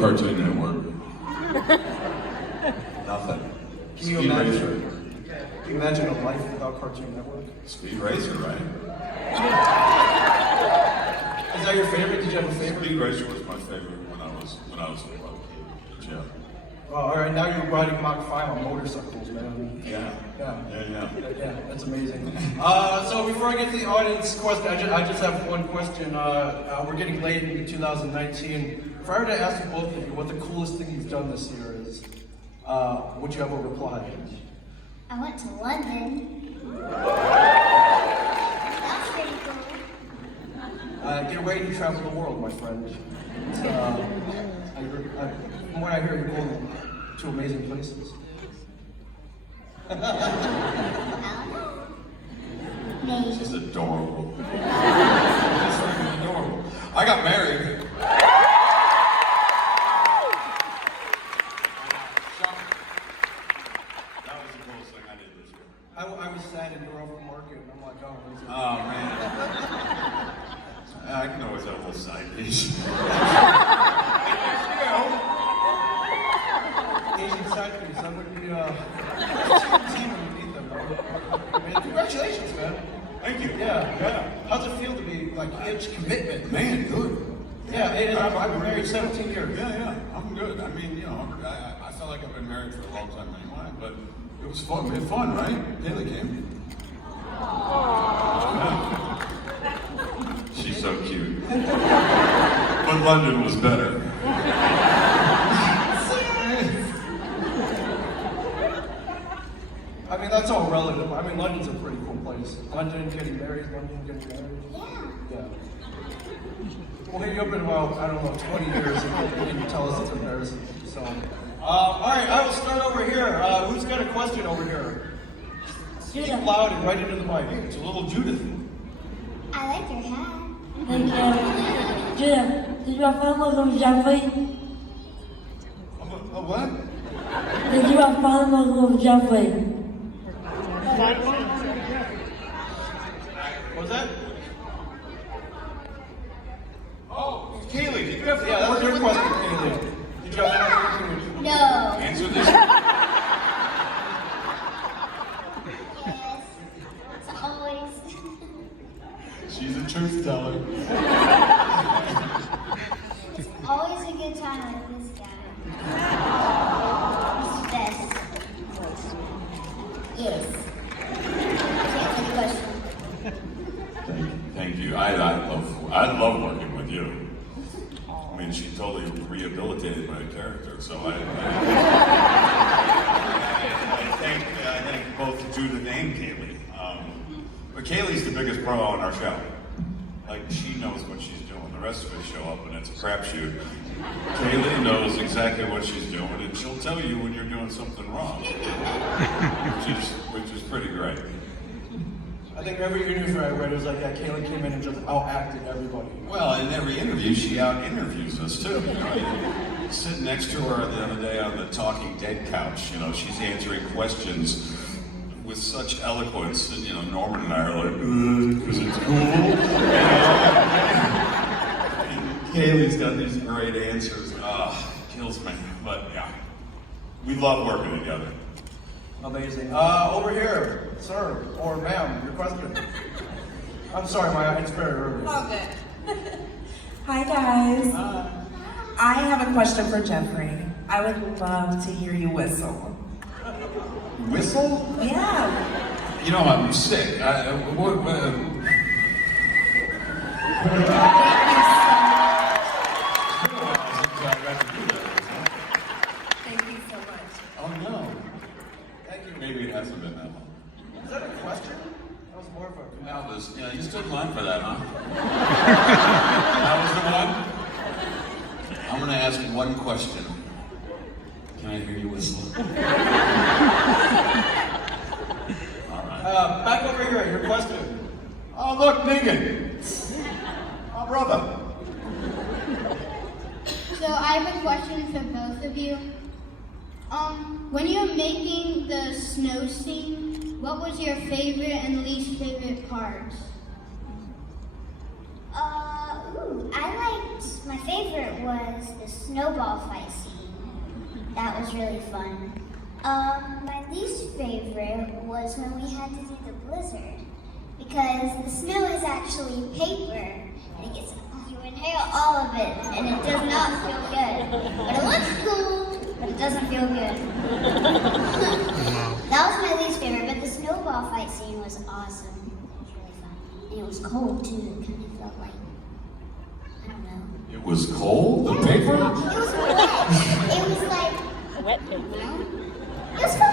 Cartoon Network. Nothing. Can you imagine? Can you imagine a life without Cartoon Network? Speed Racer, right? Is that your favorite? Did you have a favorite? Speed Racer was my favorite when I was a kid. Oh, all right, now you're riding Mach 5 on motorcycles, man. Yeah. Yeah, that's amazing. So before I get to the audience question, I just have one question. We're getting late in 2019. If I were to ask you both of you what the coolest thing you've done this year is, would you have a reply? I went to London. That's pretty cool. Get ready to travel the world, my friend. From what I hear, you're going to amazing places. I don't know. Maybe. This is adorable. This is adorable. I got married. That was the coolest thing I did this year. I was sad and you're off the market, and I'm like, oh, Oh man. I can always have a little side piece. Asian side piece. I would be team when you meet them. Man, congratulations, man. Thank you. Yeah. How's it feel to be like huge commitment? Man, good. Yeah, it is. I've been married 17 years. Yeah, I'm good. I mean, you know, I felt like I've been married for a long time anyway, but it was fun. We had fun, right? Haley came. She's so cute. But London was better. I mean, that's all relative. I mean, London's a pretty cool place. London getting married, London getting married. Yeah. Well, hey, you've been about, I don't know, 20 years and you didn't tell us it's embarrassing. So, all right, I will start over here. Who's got a question over here? Speak loud and right into the mic. It's a little Judith. I like your hat. Thank you. Judith, did you have fun with Jeffrey? What? Did you have fun with Jeffrey? What was that? Oh, Kaylee, did you have Yeah, that was your question, Kaylee. Did you have fun? No. Answer this. Yes. It's always. She's a truth teller. It's always a good time with this guy. He's the best. Yes. Answer the question. Thank you. I love working with you. I mean, she totally rehabilitated my character, so I thank both Judith and Kaylee. But Kaylee's the biggest pro on our show. Like, she knows what she's doing. The rest of us show up and it's a crapshoot. Kaylee knows exactly what she's doing, and she'll tell you when you're doing something wrong, which is pretty great. I think every interview I read was like, yeah, Kaylee came in and just out-acted everybody. Well, in every interview, she out-interviews us too. You know, sitting next to her the other day on the Talking Dead couch, you know, she's answering questions with such eloquence that, you know, Norman and I are like, because it's cool. And Kaylee's got these great answers. Kills me. But yeah, we love working together. Amazing. Over here, sir, or ma'am, your question. I'm sorry, it's very early. All good. Hi, guys. I have a question for Jeffrey. I would love to hear you whistle. Whistle? Yeah. You know, I'm sick. Thank you so much. Oh no. Thank you. Maybe it hasn't been that long. Is that a question? That was more of a Albus, yeah, you stood in line for that, huh? That was the one? I'm gonna ask one question. Can I hear you whistle? All right. Back over here, your question. Oh, look, Negan. Oh, brother. So I have a question for both of you. When you were making the snow scene, what was your favorite and least favorite parts? I liked my favorite was the snowball fight scene. That was really fun. My least favorite was when we had to do the blizzard, because the snow is actually paper, and it gets, you inhale all of it, and it does not feel good. But it looks cool, but it doesn't feel good. That was my least favorite, but the snowball fight scene was awesome. It was really fun. And it was cold too, it kind of felt like, I don't know. It was cold? The paper? It was wet. It was like, Wet paper. you know? It was fun.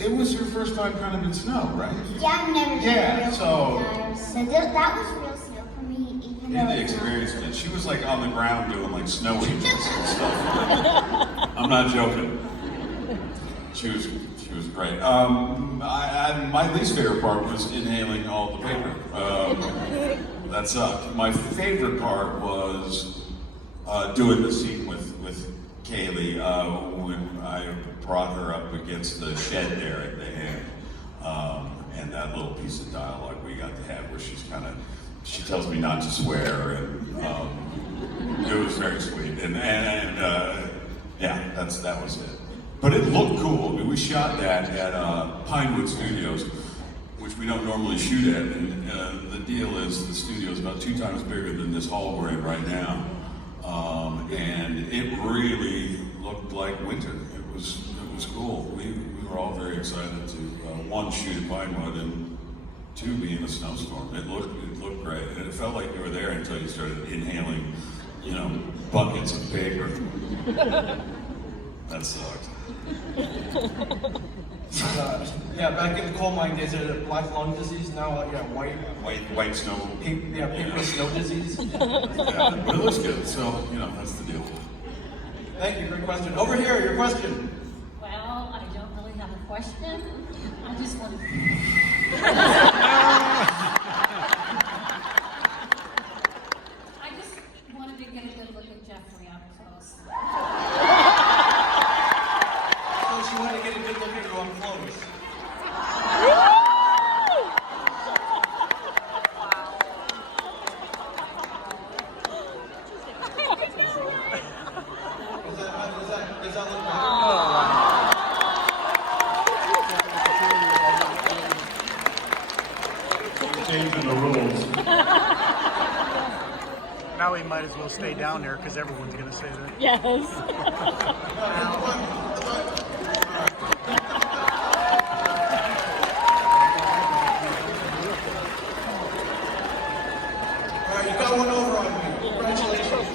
It was your first time kind of in snow, right? Yeah, I've never been Yeah, real so- cold, so that was real snow for me, even Yeah, though they it's not. experienced it. She was like on the ground doing like snow angels and stuff. I'm not joking. She was great. My least favorite part was inhaling all the paper. That sucked. My favorite part was doing the scene with Kaylee when I brought her up against the shed there at the end, and that little piece of dialogue we got to have where she tells me not to swear, and it was very sweet, and yeah, that was it. But it looked cool. I mean, we shot that at Pinewood Studios, which we don't normally shoot at, and the deal is the studio is about 2 times bigger than this hall we're in right now. And it really looked like winter. It was cool. We were all very excited to one, shoot at Pinewood, and 2, be in a snowstorm. It looked great, and it felt like you were there until you started inhaling, buckets of paper. That sucked. Yeah, back in the coal mine days, they had black lung disease. Now, White snow. paper snow disease. Yeah, but it looks good. So that's the deal. Thank you, great question. Over here, your question. Well, I don't really have a question. I just want to. I just wanted to get a good look at Jeffrey up close. So she wanted to get a good look at you up close. Does that look better? Changing the rules. Now we might as well stay down there because everyone's going to say that. Yes. All right, you got one over on me. Congratulations.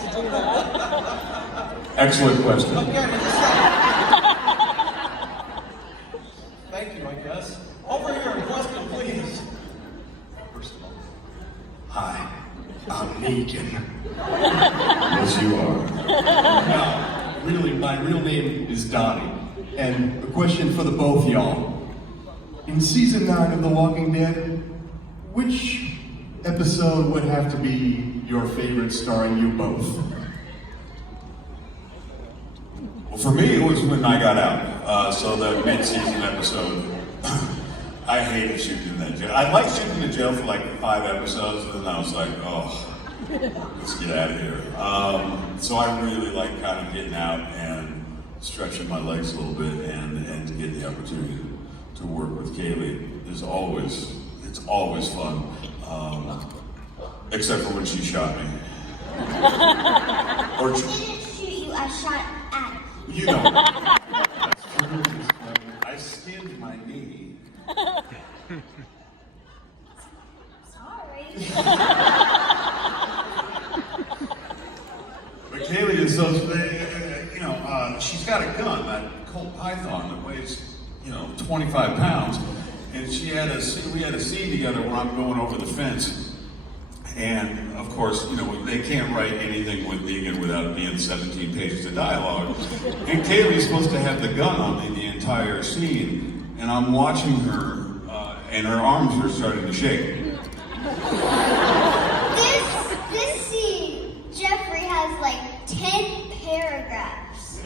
Excellent question. Thank you, I guess. Over here, question, please. First of all, hi, I'm Negan. Yes, you are. Now, really, my real name is Donnie. And a question for the both y'all. In season 9 of The Walking Dead, which episode would have to be your favorite starring you both? Well, for me, it was when I got out. So the mid-season episode, I hated shooting in that jail. I liked shooting in the jail for like 5 episodes, and then I was like, oh, let's get out of here. So I really like kind of getting out and stretching my legs a little bit, and to get the opportunity to work with Kaylee it's always fun. Except for when she shot me. I didn't shoot you, I shot at you. You know. That's true. I skinned my knee. Sorry. But Kaylee is so, she's got a gun, that Colt Python that weighs, 25 pounds. And we had a scene together where I'm going over the fence. And of course, they can't write anything with Negan without being 17 pages of dialogue. And Kaylee's supposed to have the gun on me the entire scene. And I'm watching her, and her arms are starting to shake. This scene, Jeffrey has like 10 paragraphs.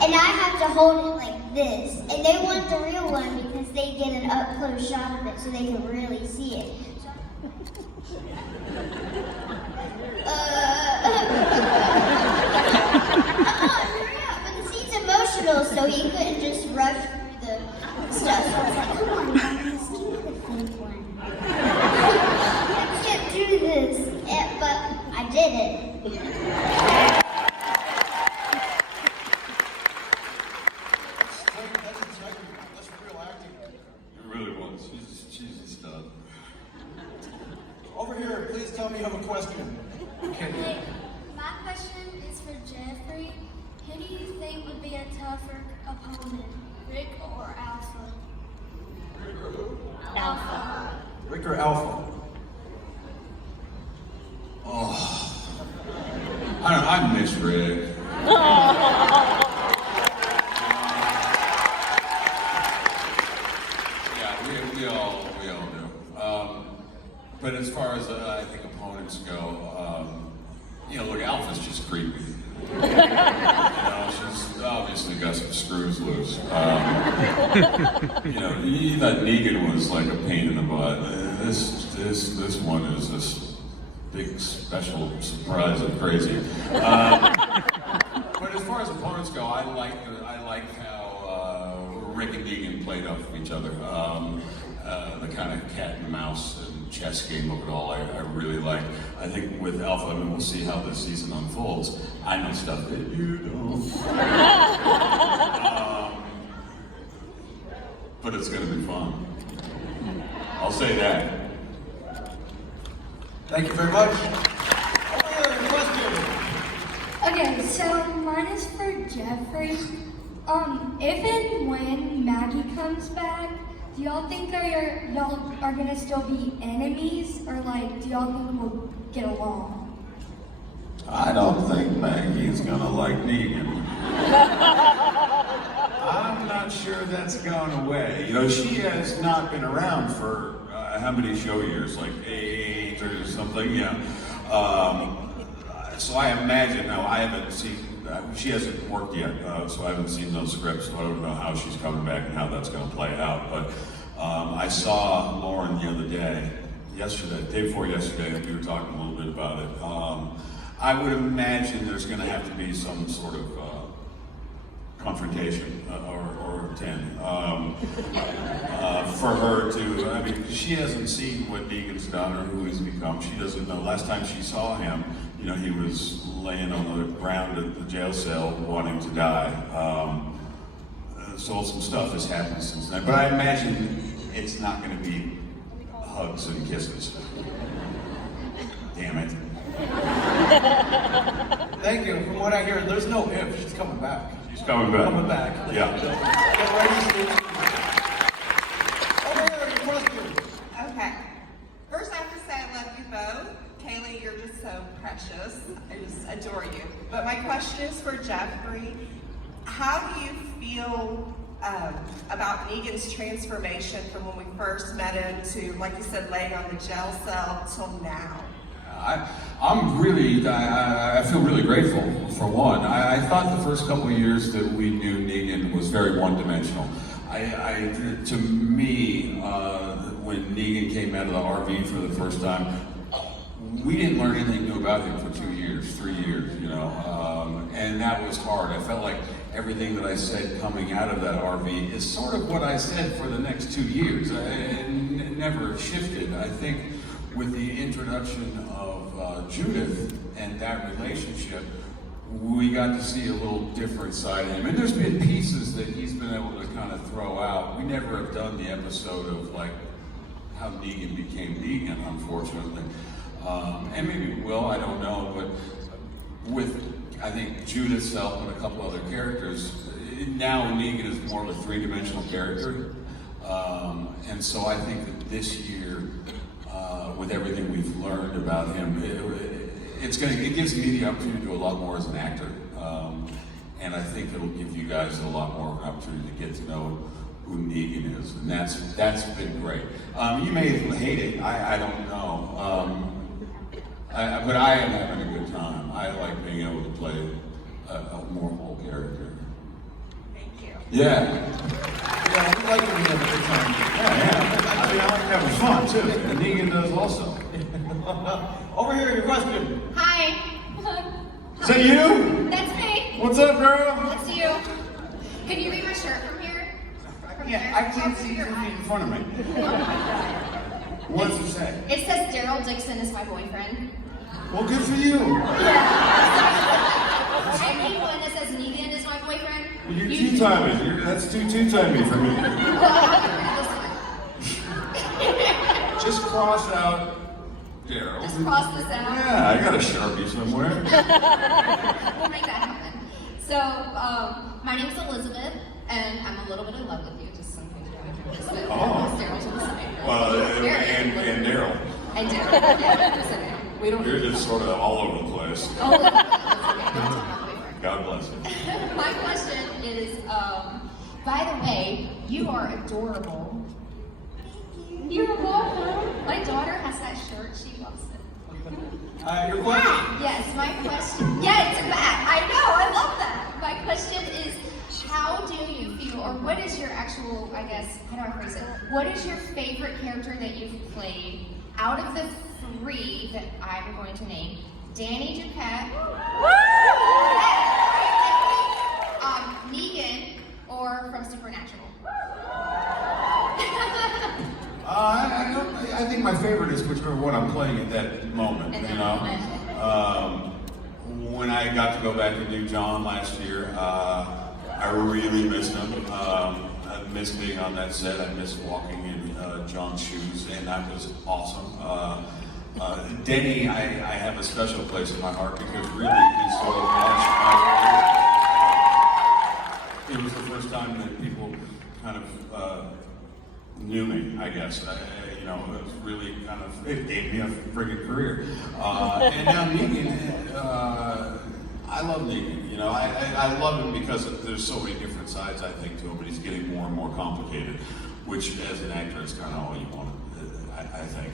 And I have to hold it like this. And they want the real one because they get an up-close shot of it so they can really see it. But he's emotional, so he couldn't just rush through the stuff. So I was like, come on, guys, give me the fake one. I can't do this. But I did it. That's real acting. It really was. She's a stud. Over here, please tell me you have a question. Okay. My question is for Jeffrey. Who do you think would be a tougher opponent, Rick or Alpha? Alpha. Rick or Alpha? Oh, I miss Rick. Yeah, we all do. But as far as I think opponents go, look, Alpha's just creepy. She's obviously got some screws loose. You thought Negan was like a pain in the butt. This one is this big special surprise and crazy. But as far as opponents go, I like how Rick and Negan played off of each other. The kind of cat and mouse and chess game of it all, I really like. I think with Alpha, we'll see how this season unfolds. I know stuff that you don't. But it's going to be fun. I'll say that. Thank you very much. Question. Okay, so mine is for Jeffrey. If and when Maggie comes back, do y'all think y'all are gonna still be enemies, or like, do y'all think we'll get along? I don't think Maggie's gonna like Negan. I'm not sure that's gone away. She has not been around for how many show years? Like 8 or something, yeah. So I imagine, now I haven't seen, she hasn't worked yet, so I haven't seen those scripts, so I don't know how she's coming back and how that's going to play out. But I saw Lauren the other day, day before yesterday, and we were talking a little bit about it. I would imagine there's going to have to be some sort of confrontation or 10 for her to, she hasn't seen what Negan's done or who he's become. She doesn't know. Last time she saw him, he was laying on the ground at the jail cell wanting to die. So some stuff has happened since then. But I imagine it's not going to be hugs and kisses. Damn it. Thank you. From what I hear, there's no if. She's coming back. She's coming back. Coming back. Yeah. Get ready, Steve. Over here, your question. Okay. First, I have to say I love you both. Kaylee, you're just so precious. I just adore you. But my question is for Jeffrey. How do you feel about Negan's transformation from when we first met him to, like you said, laying on the jail cell till now? I feel really grateful, for one. I thought the first couple of years that we knew Negan was very one-dimensional. To me, when Negan came out of the RV for the first time, we didn't learn anything new about him for 2 years, 3 years, and that was hard. I felt like everything that I said coming out of that RV is sort of what I said for the next 2 years. It never shifted. I think with the introduction of Judith and that relationship, we got to see a little different side of him. And there's been pieces that he's been able to kind of throw out. We never have done the episode of like how Negan became Negan, unfortunately. And maybe we will, I don't know, but with, I think, Judith's help and a couple other characters, now Negan is more of a three-dimensional character. And so I think that this year, with everything we've learned about him, it gives me the opportunity to do a lot more as an actor. And I think it'll give you guys a lot more opportunity to get to know who Negan is. And that's been great. You may hate it, I don't know. But I am having a good time. I like being able to play a more whole character. Thank you. Yeah. Yeah, we like when we have a good time. Yeah. I like having fun too. And Negan does also. Over here, your question. Hi. Is that you? That's me. What's up, girl? That's you. Can you read my shirt from here? Yeah, I can't see your feet in front of me. What does it say? It says Daryl Dixon is my boyfriend. Well, good for you. And anyone that says Negan is my boyfriend. You're two-timing. That's two-timing for me. Just cross out Daryl. Just cross this out. Yeah, I got a Sharpie somewhere. We'll make that happen. So, my name's Elizabeth, and I'm a little bit in love with you, just in case you haven't heard this, but Daryl's on the side. Well, and Daryl. And Daryl, yeah, so we don't. You're just sort of all over the place. Oh, that's okay. God bless you. My question is, by the way, you are adorable. You're welcome. My daughter has that shirt. She loves it. Your question? Yes, my question. Yeah, it's a bat. I know. I love that. My question is, how do you feel, or what is your actual, I guess, how do I phrase it? What is your favorite character that you've played out of the 3 that I'm going to name? Danny Duquette, Negan, or from Supernatural? I think my favorite is whichever one I'm playing at that moment, you know. When I got to go back and do John last year, I really missed him. I missed being on that set. I missed walking in John's shoes, and that was awesome. Denny, I have a special place in my heart because really he sort of launched my career. It was the first time that people kind of knew me, I guess. You know, it was really kind of, it gave me a friggin' career. And now Negan, I love Negan. You know, I love him because there's so many different sides, I think, to him, but he's getting more and more complicated, which as an actor is kind of all you want, I think.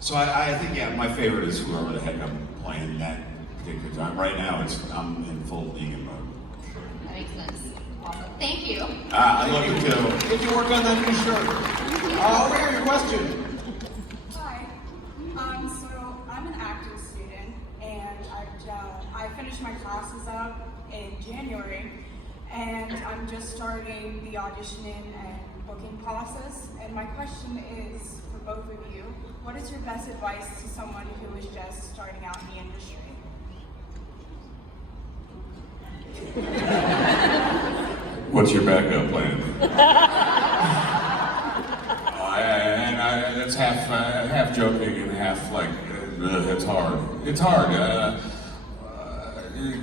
So I think, yeah, my favorite is whoever the heck I'm playing that particular time. Right now, I'm in full Negan mode. That makes sense. Awesome. Thank you. I love you too. Did you work on that new shirt? Over here, your question. Hi. So I'm an acting student, and I finished my classes up in January, and I'm just starting the auditioning and booking process. And my question is for both of you: what is your best advice to someone who is just starting out in the industry? What's your backup plan? That's half joking and half like, it's hard. It's hard.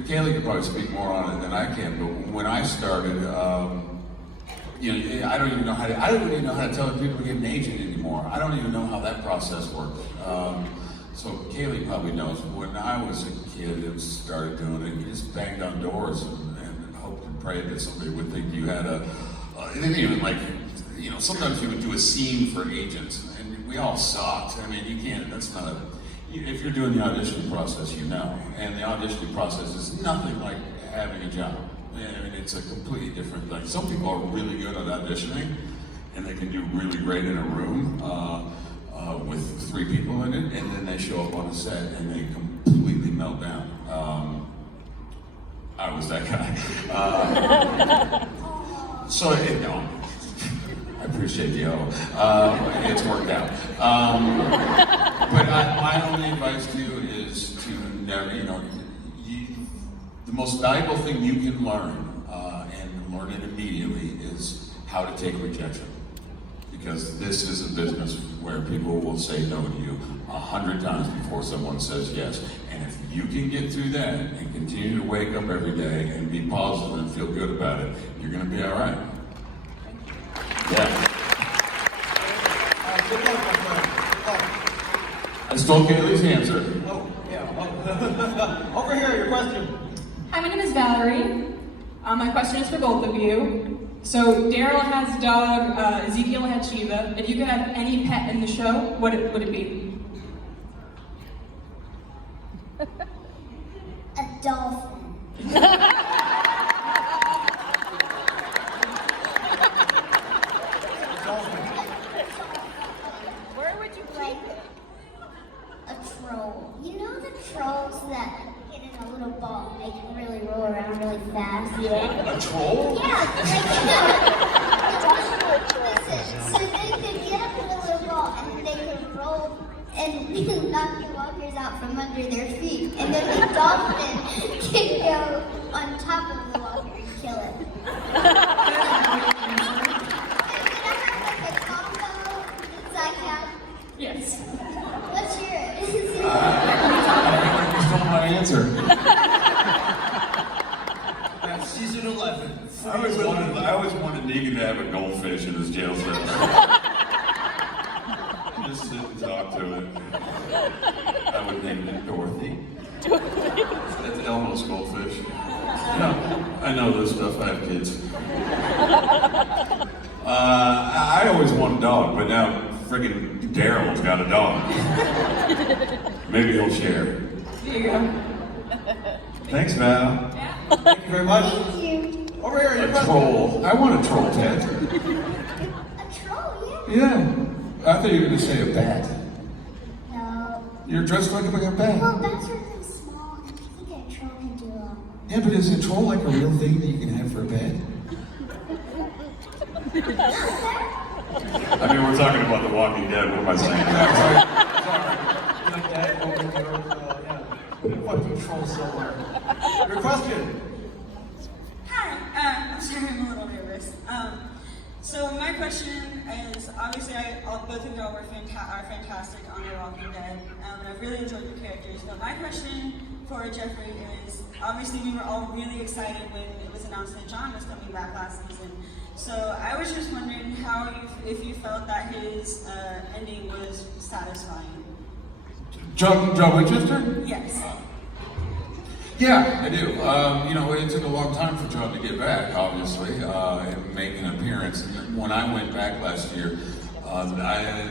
Kaylee could probably speak more on it than I can, but when I started, you know, I don't even know how to tell people to get an agent anymore. I don't even know how that process works. So Kaylee probably knows. When I was a kid and started doing it, you just banged on doors and hoped and prayed that somebody would think you had it didn't even like, you know, sometimes you would do a scene for agents, and we all sucked. I mean, you can't, that's not if you're doing the audition process, you know, and the auditioning process is nothing like having a job. I mean, it's a completely different thing. Some people are really good at auditioning, and they can do really great in a room with 3 people in it, and then they show up on a set and they completely melt down. I was that guy. So, no, I appreciate you. It's worked out. But my only advice to you is to never, you know, the most valuable thing you can learn, and learn it immediately, is how to take rejection. Because this is a business where people will say no to you 100 times before someone says yes. And if you can get through that and continue to wake up every day and be positive and feel good about it, you're going to be all right. Yeah. Good luck, my friend. I stole Kaylee's answer. Oh, yeah. Over here, your question. Hi, my name is Valerie. My question is for both of you. So Daryl has dog, Ezekiel had Shiva. If you could have any pet in the show, what would it be? A dolphin. Where would you Like a troll. You know the trolls that get in a little fast. A troll? Yeah, so they could get up in a little ball and they could roll and knock the walkers out from under their feet. And then the dolphin can go on top of the walker and kill it. Yes. What's yours? You stole my answer. That's season 11. I always wanted Negan to have a goldfish in his jail cell. Just sit and talk to it. I would name it Dorothy. That's Elmo's goldfish. No, I know this stuff. I have kids. I always wanted a dog, but now friggin' Daryl's got a dog. Maybe he'll share. Here you go. Thanks, Val. Thank you very much. Thank you. Over here, A troll. I want a troll tat. A troll, yeah? Yeah. I thought you were going to say a bat. No. You're dressed like a bat. Well, bats are really small, and I think a troll can do a lot more. Yeah, but is a troll like a real thing that you can have for a bat? I mean, we're talking about The Walking Dead. What am I saying? Like that, fucking troll somewhere. Your question? Hi, I'm sorry, I'm a little nervous. So my question is, obviously, both of y'all are fantastic on The Walking Dead, and I've really enjoyed your characters. But my question for Jeffrey is, obviously, we were all really excited when it was announced that John was coming back last season. So I was just wondering if you felt that his ending was satisfying. John Winchester? Yes. Yeah, I do. You know, it took a long time for John to get back, obviously, and make an appearance. When I went back last year,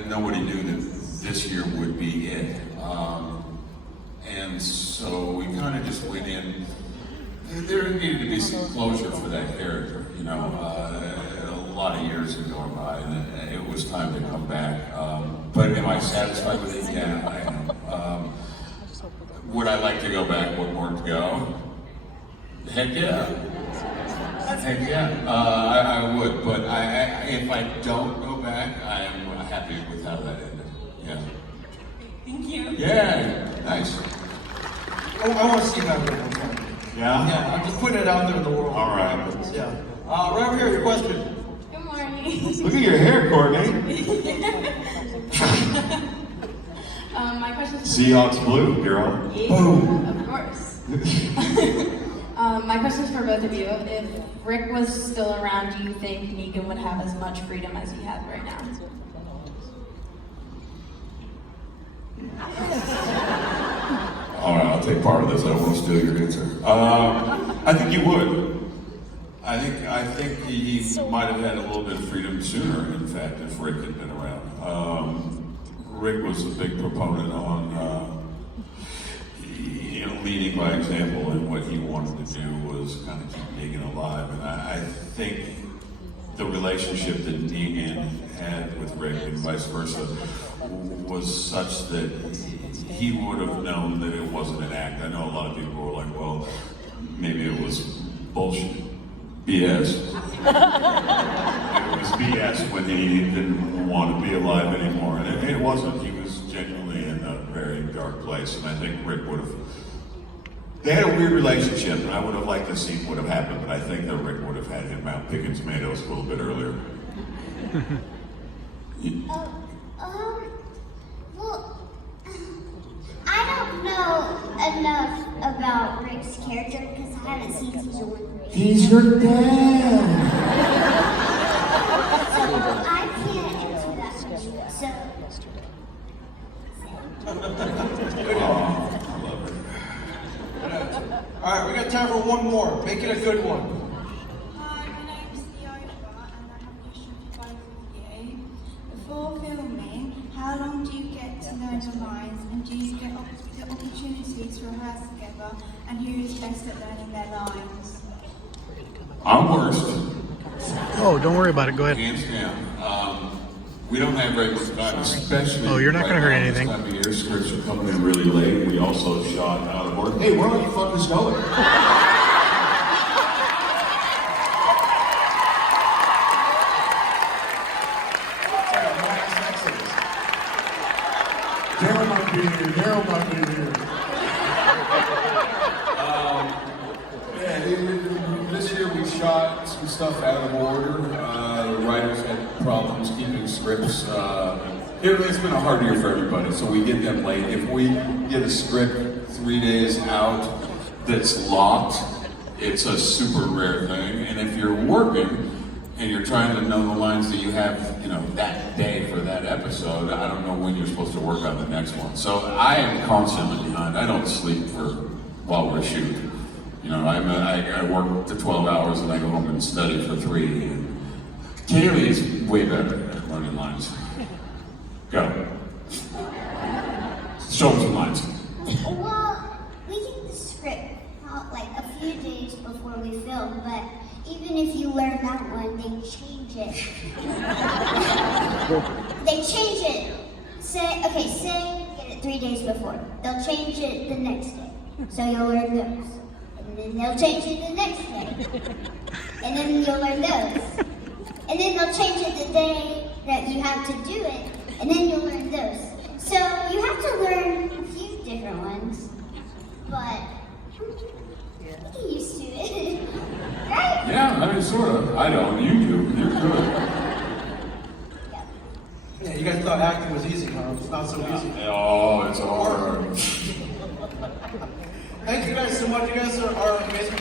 nobody knew that this year would be it. And so we kind of just went in. There needed to be some closure for that character, you know. A lot of years had gone by, and it was time to come back. But am I satisfied with it? Yeah, I am. Would I like to go back one more to go? Heck yeah. Heck yeah. I would, but if I don't go back, I am happy with how that ended. Yeah. Thank you. Yeah. Nice. I want to see that one. Yeah? Yeah, I'm just putting it out there in the world. All right. Yeah. Right over here, your question. Good morning. Look at your hair, Courtney. My question is Seahawks blue, girl. Boom. Of course. My question is for both of you. If Rick was still around, do you think Negan would have as much freedom as he has right now? All right, I'll take part of this. I don't want to steal your answer. I think you would. I think he might have had a little bit of freedom sooner, in fact, if Rick had been around. Rick was a big proponent on leading by example, and what he wanted to do was kind of keep Negan alive. And I think the relationship that Negan had with Rick and vice versa was such that he would have known that it wasn't an act. I know a lot of people were like, well, maybe it was bullshit. BS. It was BS when he didn't want to be alive anymore. And it wasn't. He was genuinely in a very dark place. And I think Rick would have... They had a weird relationship, and I would have liked to see what would have happened, but I think that Rick would have had him out picking tomatoes a little bit earlier. Well, I don't know enough about Rick's character because I haven't seen season 1. He's your dad! So I can't answer that question. So. Alright, we got time for one more. Make it a good one. Hi, my name's Theo, and I have a question for both of you. Before filming, how long do you get to know your lines, and do you get the opportunities to rehearse together, and who is best at learning their lines? I'm worst. Oh, don't worry about it. Go ahead. Hands down. We don't have very much time, especially. Oh, you're not right gonna hurt now, anything. This time of year, scripts are coming in really late. We also shot out of order. Hey, where are you fuckers going? shot some stuff out of order. The writers had problems keeping scripts. It's been a hard year for everybody, so we get them late. If we get a script 3 days out that's locked, it's a super rare thing. And if you're working and you're trying to know the lines that you have, that day for that episode, I don't know when you're supposed to work on the next one. So I am constantly behind. I don't sleep while we're shooting. I work the 12 hours and I go home and study for 3. And Kaylee is way better at learning lines. Go. Show them some lines. Well, we get the script out like a few days before we film, but even if you learn that one, they change it. They change it. Say get it 3 days before. They'll change it the next day. So you'll learn those. And then they'll change it the next day. And then you'll learn those. And then they'll change it the day that you have to do it. And then you'll learn those. So you have to learn a few different ones. But you get used to it. Right? Yeah, sort of. I don't. You do. You're good. Yeah, you guys thought acting was easy, huh? It's not so easy. Oh, it's hard. Thank you guys so much. You guys are amazing.